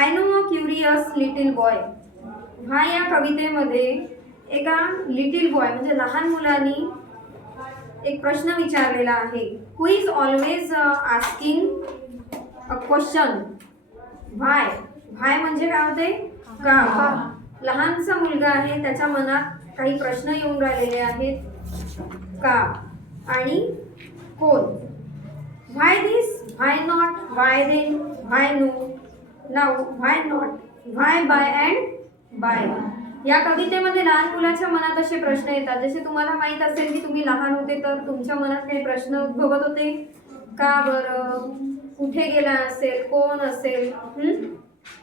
I know a curious little boy. हा या कवितेमध्ये एका लिटिल बॉय म्हणजे लहान मुलांनी एक प्रश्न विचारलेला आहे. Who is always asking a question. Why. Why म्हणजे काय होते? का. लहानसा मुलगा आहे, त्याच्या मनात काही प्रश्न येऊन राहिलेले आहेत. का आणि कोण. Why this, why not, why then, why no, now, why not, why by and by. या कवितेमध्ये लहान मुलाच्या मनात असे प्रश्न येतात. जसे तुम्हाला माहित असेल की तुम्ही लहान होते तर तुमच्या मनात काही प्रश्न उद्भवत होते. का बरं, कुठे गेला असेल, कोण असेल,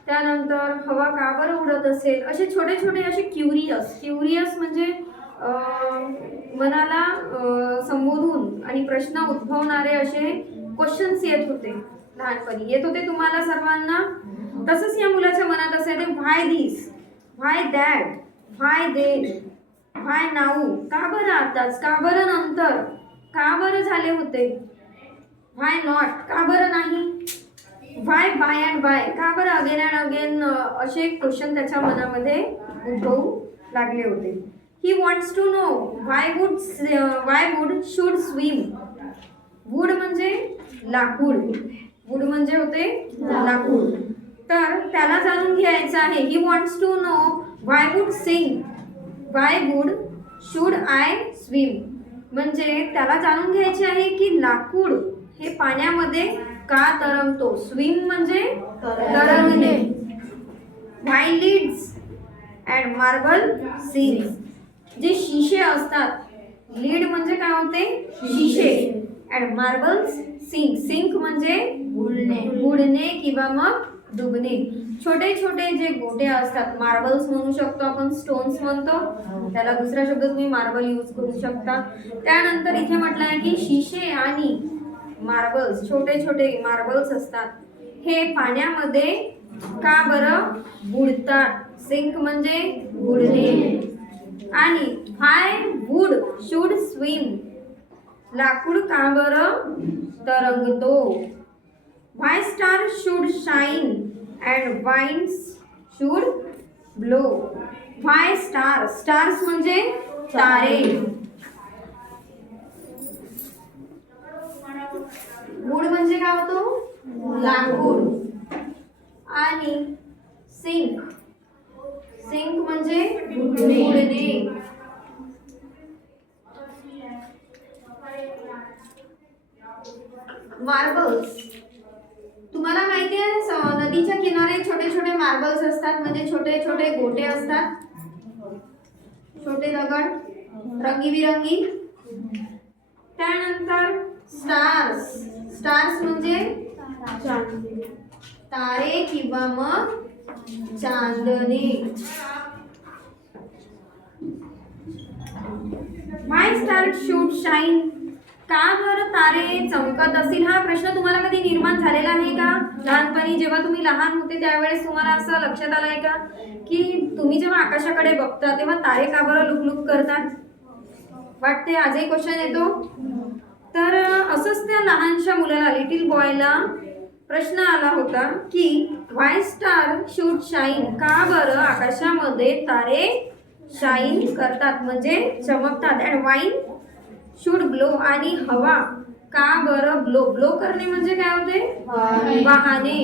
त्यानंतर हवा का बरं उडत असेल, असे छोटे छोटे असे क्युरियस म्हणजे मनाला संबोधून आणि प्रश्न उद्भवणारे असे क्वेश्चन्स येत होते लहानपणी. येत होते तुम्हाला सर्वांना. तसंच या मुलाच्या मनात असेल ते why this, why that, why then, why now. का बरं आताच, का बरं नंतर, का बरं झाले होते, व्हाय नॉट, का बरं नाही, व्हाय बाय अँड बाय, का बरं अगेन अँड अगेन. असे क्वेश्चन त्याच्या मनामध्ये उद्भवू लागले होते. He wants to know why wood should swim. Wood म्हणजे लाकूड. वुड म्हणजे होते लाकूड. तर त्याला जाणून घ्यायचं आहे. He wants to know why wood sing, why wood should I swim. म्हणजे त्याला जाणून घ्यायचे आहे की लाकूड हे पाण्यामध्ये का तरंगतो. स्विम म्हणजे तरंगणे. व्हाय लीड्स अँड मार्बल सिंग्स. जे शिशे असतात, लीड म्हणजे काय होते, शिशे, अँड मार्बल्स सिंक म्हणजे बुडणे किंवा मग डुबणे. छोटे छोटे जे गोटे असतात, मार्बल्स म्हणू शकतो आपण, स्टोन्स म्हणतो, त्याला दुसरा शब्द तुम्ही मार्बल यूज करू शकता. त्यानंतर इथे म्हटलं आहे की शिशे आणि मार्बल्स, छोटे छोटे मार्बल्स असतात, हे पाण्यामध्ये का बरं बुडतात. सिंक म्हणजे बुडणे. आणि व्हाय वुड शुड स्विम, लाकूड का बरं तरंगतो. Why star should shine and winds should blow. Why stars म्हणजे तारे. वुड म्हणजे काय होतो, लाकूड. आणि सिंक म्हणजे बुडणे. मार्बल्स, तुम्हाला माहिती आहे नदीच्या किनारे छोटे छोटे मार्बल्स असतात, म्हणजे छोटे छोटे गोटे असतात, छोटे दगड रंगीबिरंगी. त्यानंतर स्टार्स म्हणजे तारे किंवा मग चांदणे. व्हाय स्टार शुड शाईन, का बरं तारे चमकत असतील. हा प्रश्न तुम्हाला कधी निर्माण झालेला आहे का लहानपणी. जेव्हा तुम्ही लहान होते त्यावेळेस तुम्हाला असं लक्षात आलं आहे का की तुम्ही जेव्हा आकाशाकडे बघता तेव्हा तारे का बरं लुकलुक करतात. वाटते आजही क्वेश्चन येतो. तर असंच त्या लहानशा मुलाला, लिटिल बॉयला प्रश्न आला होता की व्हाय स्टार शुड शाईन, का बरं आकाशामध्ये तारे शाईन करतात म्हणजे चमकतात. अँड वाईन शुड ब्लो, आणि हवा का बरं ब्लो करणे म्हणजे काय होते, वाहने.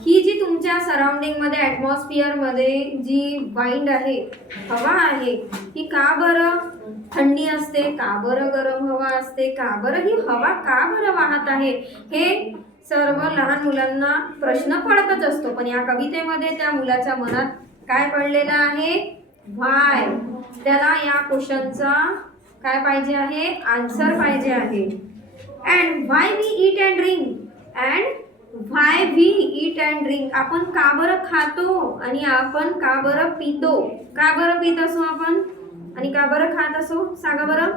ही जी तुमच्या सराउंडिंग मध्ये ऍटमॉस्फिअर मध्ये जी वाइंड आहे, हवा आहे, ही का बरं थंडी असते, का बरं गरम हवा असते, का बरं ही हवा का बरं वाहत आहे, हे सर्व लहान मुलांना प्रश्न पडतच असतो. पण या कवितेमध्ये त्या मुलाच्या मनात काय पडलेलं आहे, व्हाय. त्याला या क्वेश्चनचा काय पाहिजे आहे, आन्सर पाहिजे आहे. And why we eat and drink, and why we eat and drink. आपण का बरं खातो आणि आपण का बरं पितो. का बरं पित असो आपण आणि का बरं खात असो, सांगा बरं.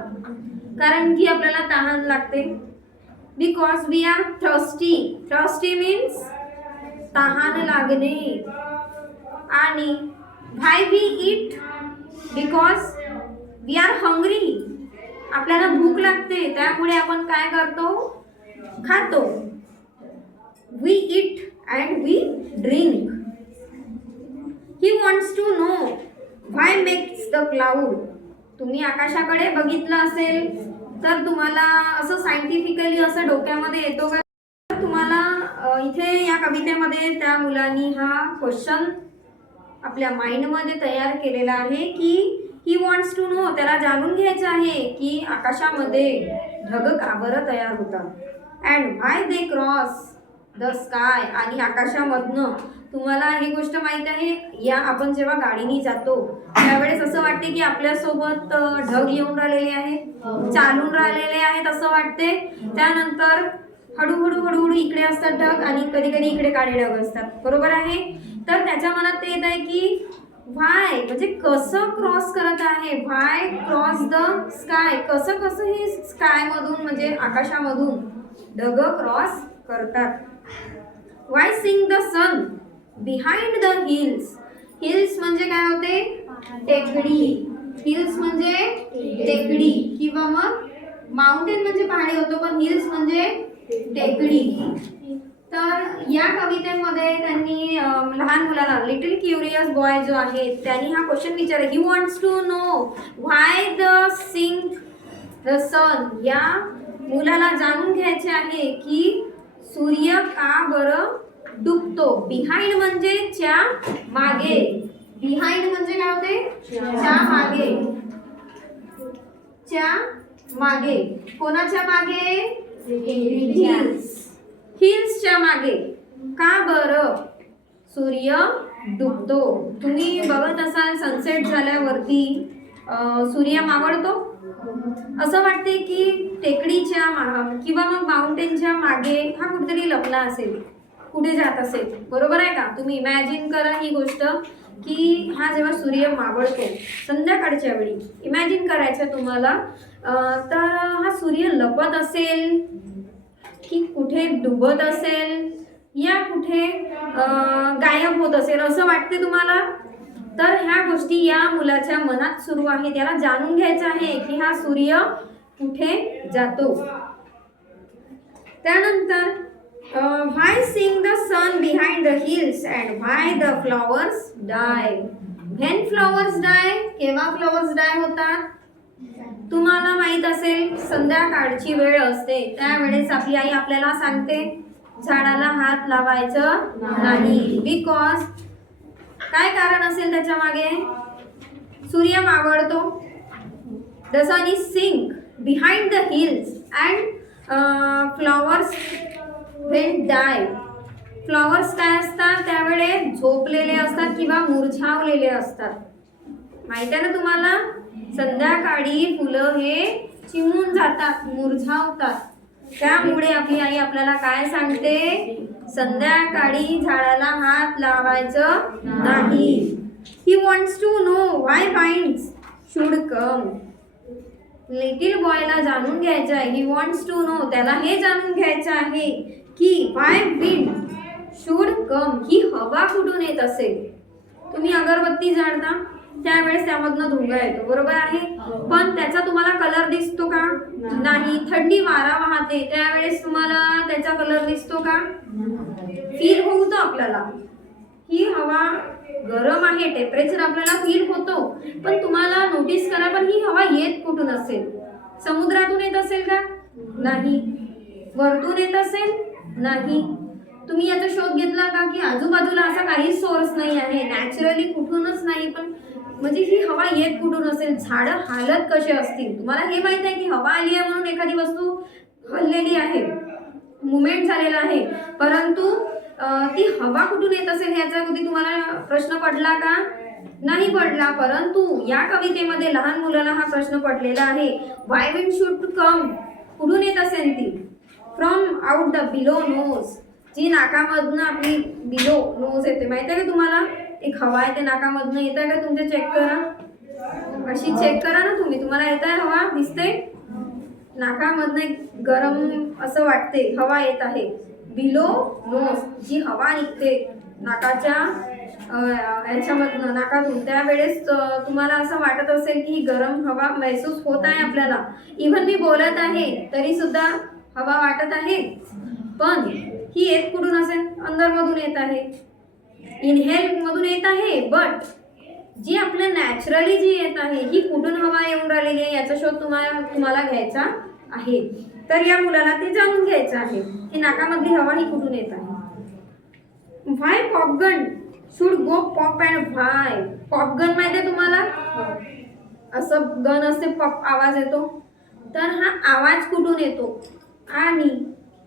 कारण की आपल्याला तहान लागते. Because we are thirsty means तहान लागणे. आणि why we eat, because we are hungry, आपल्याला भूक लागते त्यामुळे आपण काय करतो, खातो. We eat and we drink. Wants to know why makes the cloud. तुम्ही आकाशाकडे बघितलं असेल तर तुम्हाला असं सायंटिफिकली असं डोक्यामध्ये येतो का? तुम्हाला इथे या कवितेमध्ये त्या मुलांनी हा क्वेश्चन आपल्या माइंडमध्ये तयार केलेला आहे की ही वॉन्ट्स टू नो, त्याला जाणून घ्यायचं आहे की आकाशामध्ये ढग का बरं तयार होतात. And why they cross the sky. आणि आकाशामधनं तुम्हाला ही गोष्ट माहिती आहे, या आपण जेव्हा गाडीने जातो त्यावेळेस असं वाटते की आपल्यासोबत ढग येऊन राहिलेले आहेत, चालून राहिलेले आहेत असं वाटते. त्यानंतर हळूहळू हळूहळू इकडे असतात ढग आणि कधी कधी इकडे काळे ढग असतात, बरोबर आहे. तर त्याच्या मनात ते येत आहे की व्हाय म्हणजे कसं क्रॉस करत आहे, व्हाय क्रॉस द स्काय, कसं कसं हे स्काय मधून म्हणजे आकाशामधून ढग क्रॉस करतात. Why sing the sun behind the hills. Hills म्हणजे काय होते, टेकडी. हिल्स म्हणजे टेकडी किंवा मग माउंटेन म्हणजे पहाडी होतो, पण हिल्स म्हणजे टेकडी. तर या कवितेमध्ये त्यांनी लहान मुलाला, लिटिल क्युरियस बॉय जो आहे त्यांनी हा क्वेश्चन विचारला. He wants to know why the sing the sun. या मुलाला जाणून घ्यायचे आहे की सूर्य का बरं डुबतो. बिहाइंड म्हणजे च्या मागे. बिहाइंड म्हणजे काय होते, च्या मागे. च्या मागे, कोणाच्या मागे, हिल्स. हिल्सच्या मागे का बरं सूर्य डुबतो. तुम्ही बघत असाल सनसेट झाल्यावरती सूर्य मावळतो, असं वाटते की टेकडीच्या किंवा मग माउंटेनच्या मागे हा कुठेतरी लपला असेल, कुठे जात असेल, बरोबर आहे का. तुम्ही इमॅजिन करा ही गोष्ट की हा जेव्हा सूर्य मावळतो संध्याकाळच्या वेळी, इमॅजिन करायचं तुम्हाला, तर हा सूर्य लपत असेल की कुठे डुबत असेल या कुठे गायब होत असेल असं वाटते तुम्हाला. तर ह्या गोष्टी या मुलाच्या मनात सुरू आहे, त्याला जाणून घ्यायचं आहे की हा सूर्य कुठे जातो. त्यानंतर why sing the sun behind the hills and why the flowers die. When flowers die, केव्हा फ्लॉवर्स डाय होतात, तुम्हाला माहित असेल संध्याकाळची वेळ असते त्यावेळेस आपली आई आपल्याला सांगते झाडाला हात लावायचं नाही. बिकॉज काय कारण असेल त्याच्या मागे, सूर्य मावळतो, the sun is sink behind the hills and flowers when die. Flowers काय असतात त्यावेळेस झोपलेले असतात किंवा मुरझावलेले असतात. माहिती आहे ना तुम्हाला, संध्याकाळी फुलं हे चिमून जातात, मुरझावतात. त्यामुळे आपली आई आपल्याला काय सांगते, संध्याकाळी झाडाला हात लावायचं नाही. He wants to know why winds should come. Little बॉयला जाणून घ्यायचं आहे, ही वॉन्ट्स टू नो, त्याला हे जाणून घ्यायचं आहे की व्हाय विंड शुड कम, ही हवा कुठून येत असेल. तुम्ही अगरबत्ती जाळता त्यावेळेस त्यामधनं धुंगा येतो, बरोबर आहे, पण त्याचा तुम्हाला कलर दिसतो का, नाही. थंडी वारा वाहते त्यावेळेस तुम्हाला त्याचा कलर दिसतो का, फील होतं आपल्याला. ही हवा गरम आहे, टेम्परेचर आपल्याला फील होतो, पण तुम्हाला नोटीस करा, पण ही हवा येत कुठून असेल. समुद्रातून येत असेल का, नाही. वरतून येत असेल, नाही. तुम्ही याचा शोध घेतला का की आजूबाजूला असा काही सोर्स नाही आहे, नॅचरली कुठूनच नाही, पण म्हणजे ही हवा येत कुठून असेल. झाडं हालत कसे असतील, तुम्हाला हे माहित आहे की हवा आली आहे म्हणून एखादी वस्तू हललेली आहे, मुवमेंट झालेला आहे, परंतु ती हवा कुठून येत असेल ह्याचा कधी तुम्हाला प्रश्न पडला का, नाही पडला. परंतु या कवितेमध्ये लहान मुलाला हा प्रश्न पडलेला आहे, व्हाय विंड शुड कम, कुठून येत असेल ती, from out the below nose. जी नाकामधनं आपली बिलो नोज येते, माहिती आहे का तुम्हाला, एक हवा आहे ते नाकामधनं येत आहे का तुमच्या, चेक करा, अशी चेक करा ना तुम्ही, तुम्हाला येत आहे हवा, दिसते नाकामधनं एक गरम असं वाटते हवा येत आहे. बिलो नोज जी हवा निघते नाकाच्या याच्यामधनं, नाकातून, त्यावेळेस तुम्हाला असं वाटत असेल की ही गरम हवा महसूस होत आहे आपल्याला. इव्हन मी बोलत आहे तरी सुद्धा हवा वाटत आहे, पण ही येत कुठून असेल, अंदरमधून येत आहे. इनहेल मधून येत आहे, बट जी आपल्या नॅचरली जी येत आहे ही कुठून हवा येऊन राहिलेली आहे याचा शोध तुम्हाला घ्यायचा आहे. तर या मुलाला ते जाणून घ्यायचं आहे की नाकामधली हवा ही कुठून येत आहे. व्हाय पॉपगन शुड गो पॉप अँड व्हाय. पॉपगन माहिती आहे तुम्हाला, असं गन असते, पॉप आवाज येतो. तर हा आवाज कुठून येतो आणि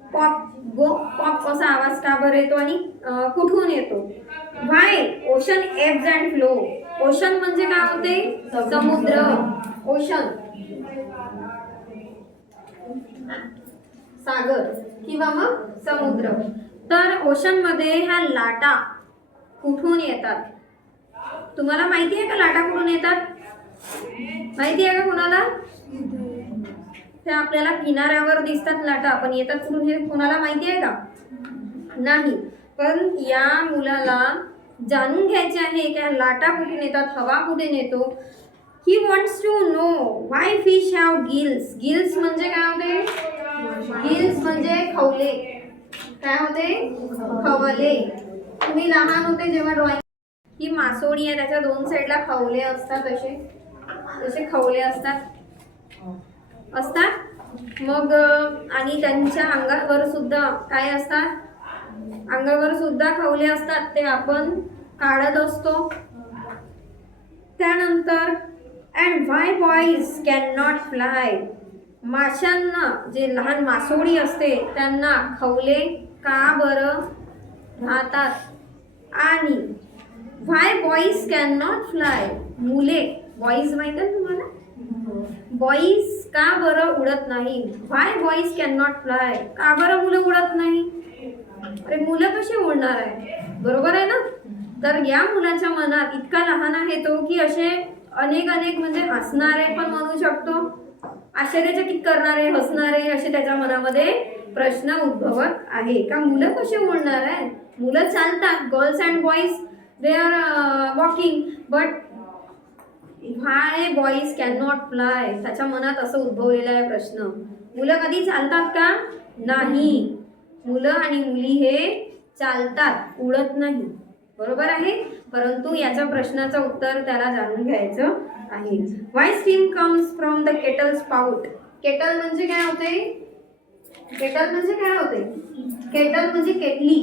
पॉप गो पॉप असा आवाज का बरं येतो आणि कुठून येतो. Why ocean ebbs and flow. Ocean म्हणजे काय होते, समुद्र. ओशन सागर किंवा मग समुद्र. तर ओशन मध्ये ह्या लाटा कुठून येतात. तुम्हाला माहिती आहे का लाटा कुठून येतात, माहिती आहे का कुणाला. ते आपल्याला किनाऱ्यावर दिसतात लाटा, पण येतात कुठून हे कुणाला माहिती आहे का, नाही. पण या मुलाला जाणून घ्यायचे आहे की लाटा कुठून येतात, हवा कुठून येतो. He wants to know why fish have gills. Gills म्हणजे काय होते, गिल्स म्हणजे खवले. काय होते, खवले. तुम्ही लहान होते जेव्हा ड्रॉइंग, ही मासोळी आहे त्याच्या दोन साईडला खवले असतात, असे खवले असतात. मग आणि त्यांच्या अंगावर सुद्धा काय असतात, अंगावर सुद्धा खवले असतात, ते आपण काढत असतो. त्यानंतर and why boys can not fly. माशांना, जे लहान मासोळी असते त्यांना खवले का बरं राहतात. आणि व्हाय बॉईज कॅन नॉट फ्लाय. मुले, बॉईज माहिती आहे तुम्हाला, बॉईज का बरं उडत नाही. व्हाय बॉईज कॅन नॉट फ्लाय. का बरं मुलं उडत नाही. अरे मुलं कशी उडणार आहे, बरोबर आहे ना. तर या मुलाच्या मनात इतका लहान आहे तो की असे अनेक म्हणजे हसणारे पण म्हणू शकतो, आश्चर्यचकित करणारे, हसणारे असे त्याच्या मनामध्ये प्रश्न उद्भवत आहे. का मुलं कशी उडणार आहे. मुलं चालतात, girls and boys they are walking, but why boys can not fly. त्याच्या मनात असं उद्भवलेला आहे प्रश्न. मुलं कधी चालतात का, नाही. मुलं आणि मुली हे चालतात, उडत नाही, बरोबर आहे. परंतु याच्या प्रश्नाचं उत्तर त्याला जाणून घ्यायचं आहे. Why steam comes from the kettle spout. Kettle म्हणजे काय होते, केटल म्हणजे काय होते, केटल म्हणजे केटली,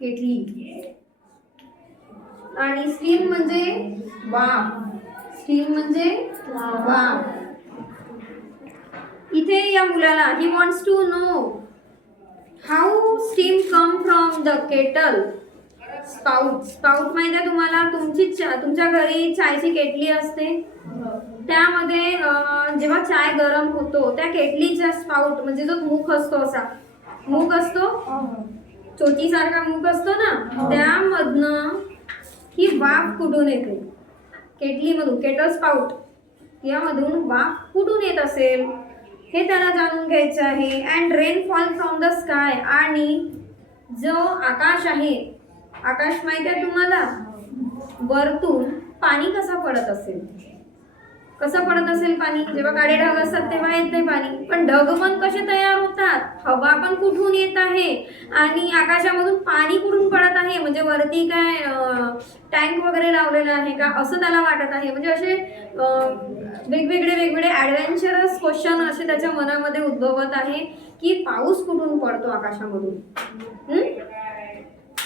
केटली. आणि स्टीम म्हणजे वाफ, स्टीम म्हणजे वाफ. इथे या मुलाला he wants to know how steam come from the kettle spout. Spout माहिती आहे तुम्हाला, तुमच्या घरी चायची केटली असते, त्यामध्ये जेव्हा चाय गरम होतो त्या केटलीचा स्पाउट म्हणजे जो मुख असतो, असा मुख असतो, चोचीसारखा मुख असतो ना, त्यामधनं ही वाफ कुठून येते, केटलीमधून, केटल स्पाउट यामधून वाफ कुठून येत असेल हे त्याला जाणून घ्यायचं आहे. And rain fall from the sky. आणि जो आकाश आहे, आकाश माहिती आहे तुम्हाला, वरतून पाणी कसं पडत असेल, कसं पडत असेल पाणी. जेव्हा काळे ढग असतात तेव्हा येत नाही पाणी, पण ढग पण कसे तयार होतात, हवा पण कुठून येत आहे आणि आकाशामधून पाणी कुठून पडत आहे. म्हणजे वरती काय टँक वगैरे लावलेलं आहे का असं त्याला वाटत आहे. म्हणजे असे वेगवेगळे ॲडव्हेंचरस क्वेश्चन असे त्याच्या मनामध्ये उद्भवत आहे की पाऊस कुठून पडतो आकाशामधून.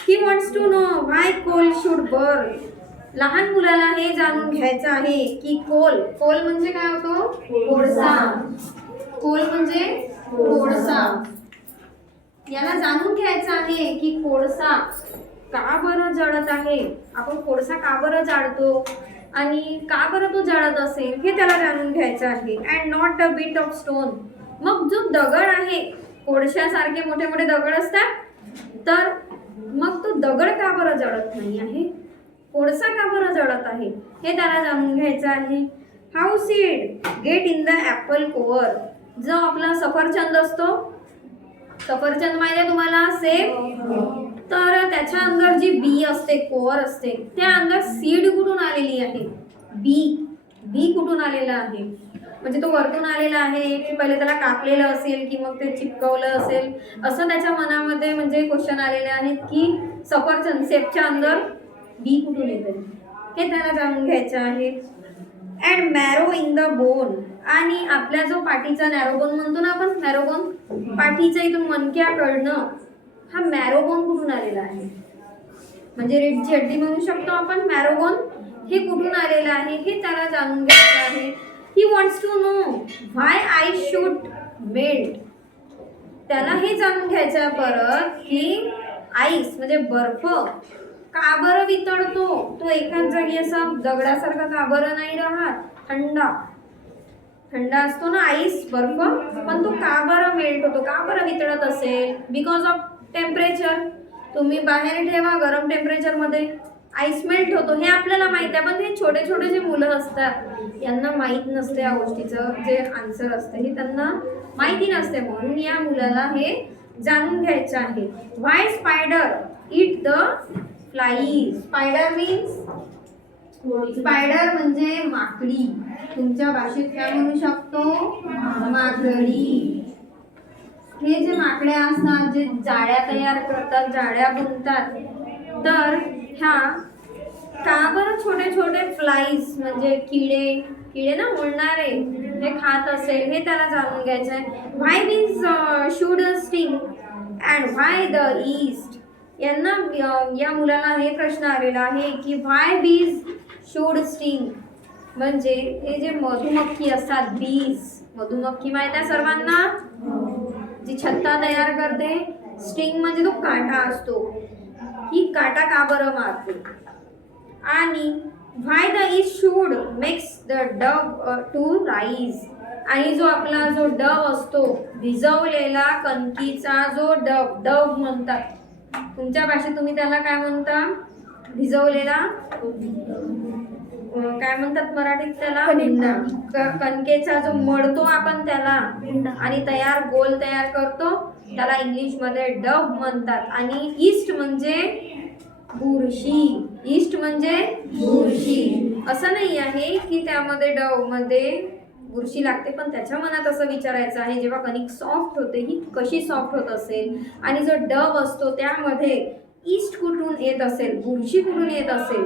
He wants to know why coal should burn. लहान मुलाला हे जाणून घ्यायचं आहे की कोल म्हणजे काय होतो, कोळसा. कोल म्हणजे कोळसा. याला जाणून घ्यायचं आहे की कोळसा का बरं जळत आहे, आपण कोळसा का बरं जाळतो आणि का बरं तो जळत असेल हे त्याला जाणून घ्यायचं आहे. And not a bit of stone. मग जो दगड आहे, कोळशासारखे मोठे मोठे दगड असतात, तर मग तो दगड का बरं जळत नाही आहे, कोळसा का बरं जळत आहे हे त्याला जाणून घ्यायचं आहे. How seed get in the Apple core. जो आपला सफरचंद असतो, सफरचंद माहिती आहे तुम्हाला, सेब, तर त्याच्या अंदर जी बी असते, कोअर असते, त्या अंदर सीड कुठून आलेली आहे, बी कुठून आलेला आहे. म्हणजे तो वरतून आलेला आहे की पहिले त्याला कापलेलं असेल की मग ते चिपकवलं असेल, असं त्याच्या मनामध्ये म्हणजे क्वेश्चन आलेले आहेत की सफरचंद सेफच्या अंदर बी कुठून येते हे त्याला जाणून घ्यायचं आहे. And marrow in the bone, आणि आपला जो पाठीचा नॅरोबोन म्हणतो ना आपण, मॅरोबोन पाठीच्या इथून मणक्याकडनं हा मॅरोबोन कुठून आलेला आहे, म्हणजे रीढची हड्डी म्हणू शकतो आपण. मॅरोबोन हे कुठून आलेलं आहे हे त्याला जाणून घ्यायचं आहे. He wants to know why I should melt, त्याला हे जाणून घ्यायचं आहे परत की आईस म्हणजे बर्फ का बरं वितळतो, तो एकाच जागी असा दगडासारखा का बरं नाही राहत, थंड असतो ना आईस बर्फ, पण तो का बरं मेल्ट होतो, का बरं वितळत असेल, बिकॉज ऑफ टेम्परेचर. तुम्ही बाहेर ठेवा गरम टेम्परेचरमध्ये आईस मेल्ट होतो हे आपल्याला माहिती आहे, पण हे छोटे छोटे जे मुलं असतात यांना माहीत नसते या गोष्टीचं जे आन्सर असते हे त्यांना माहिती नसते, म्हणून या मुलाला हे जाणून घ्यायचं आहे. Why spider eat the flies, spider means, spider म्हणजे माकडी, तुमच्या भाषेत काय म्हणू शकतो, माकडी. हे जे माकड्या असतात जे जाळ्या तयार करतात, जाळ्या बुनतात, तर ह्या का बरं छोटे छोटे फ्लाईज म्हणजे किडे ना उडणारे हे खात असेल हे त्याला जाणून घ्यायचं आहे. Why means should sting and why the east, यांना या मुलाला हे प्रश्न आलेला आहे की व्हाय बीज शूड स्टिंग, म्हणजे हे जे मधुमक्खी असतात बीज, मधुमक्खी माहिती आहे सर्वांना, जी छत्ता तयार करते. स्टिंग म्हणजे तो काटा असतो, ही काटा का बरं मारते. आणि why the east should makes the dove to rise, आणि जो आपला जो डव असतो भिजवलेला कणकीचा जो डव म्हणतात, तुमच्या भाषेत तुम्ही त्याला काय म्हणता, भिजवलेला काय म्हणतात मराठीत त्याला, कणकेचा जो मळतो आपण त्याला आणि तयार गोल तयार करतो त्याला इंग्लिशमध्ये डव म्हणतात. आणि ईस्ट म्हणजे बुरशी, ईस्ट म्हणजे बुरशी. असं नाही आहे की त्यामध्ये डव मध्ये बुरशी लागते, पण त्याच्या मनात असं विचारायचं आहे जेव्हा कणिक सॉफ्ट होते ही कशी सॉफ्ट होत असेल, आणि जो डव असतो त्यामध्ये ईस्ट कुठून येत असेल, बुरशी कुठून येत असेल.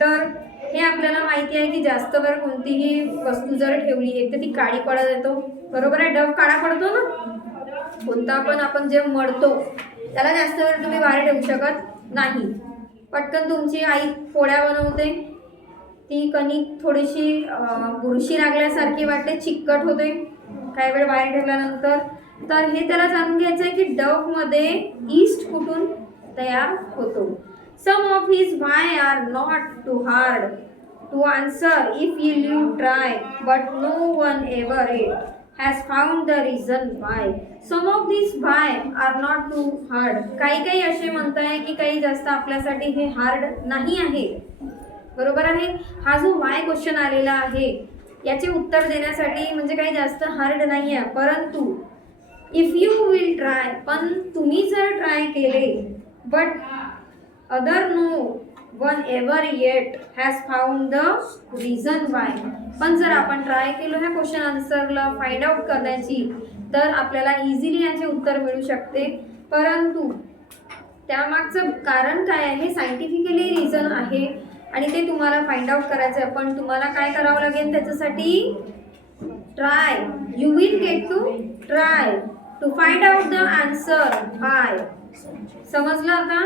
तर हे आपल्याला माहिती आहे की जास्त वेळ कोणतीही वस्तू जर ठेवली एक तर ती काळी पडत येतो, बरोबर आहे, डव काळा पडतो ना. कोणता पण आपण जे मळतो त्याला जास्त वेळ तुम्ही बाहेर ठेवू शकत नाही. पटकन तुमची आई पोळ्या बनवते, ती कणिक थोडीशी बुरशी लागल्यासारखी वाटते, चिकट होते काही वेळ बाहेर ठेवल्यानंतर. तर हे त्याला जाणून घ्यायचं आहे की डवमध्ये ईस्ट कुठून तयार होतो. Some of his why are not too hard to answer if you try, but no one ever has found the reason why. Some of these why are not too hard. काही असे म्हणताय की काही जास्त आपल्यासाठी हे हार्ड नाही आहे, बरोबर आहे. हा जो वाय क्वेश्चन आलेला आहे याचे उत्तर देण्यासाठी म्हणजे काही जास्त हार्ड नाही आहे, परंतु इफ यू विल ट्राय, पण तुम्ही जर ट्राय केले, but other no one ever yet has found the reason why, पण जर आपण ट्राय केलं ह्या क्वेश्चन आन्सरला फाइंड आउट करण्याची तर आपल्याला इझिली याचे उत्तर मिळू शकते. परंतु त्यामागचं कारण काय आहे, सायंटिफिकली रिझन आहे आणि ते तुम्हाला फाइंड आउट करायचं आहे. पण तुम्हाला काय करावं लागेल त्याच्यासाठी, try, you will get to try to find out the answer by. समजलं आता.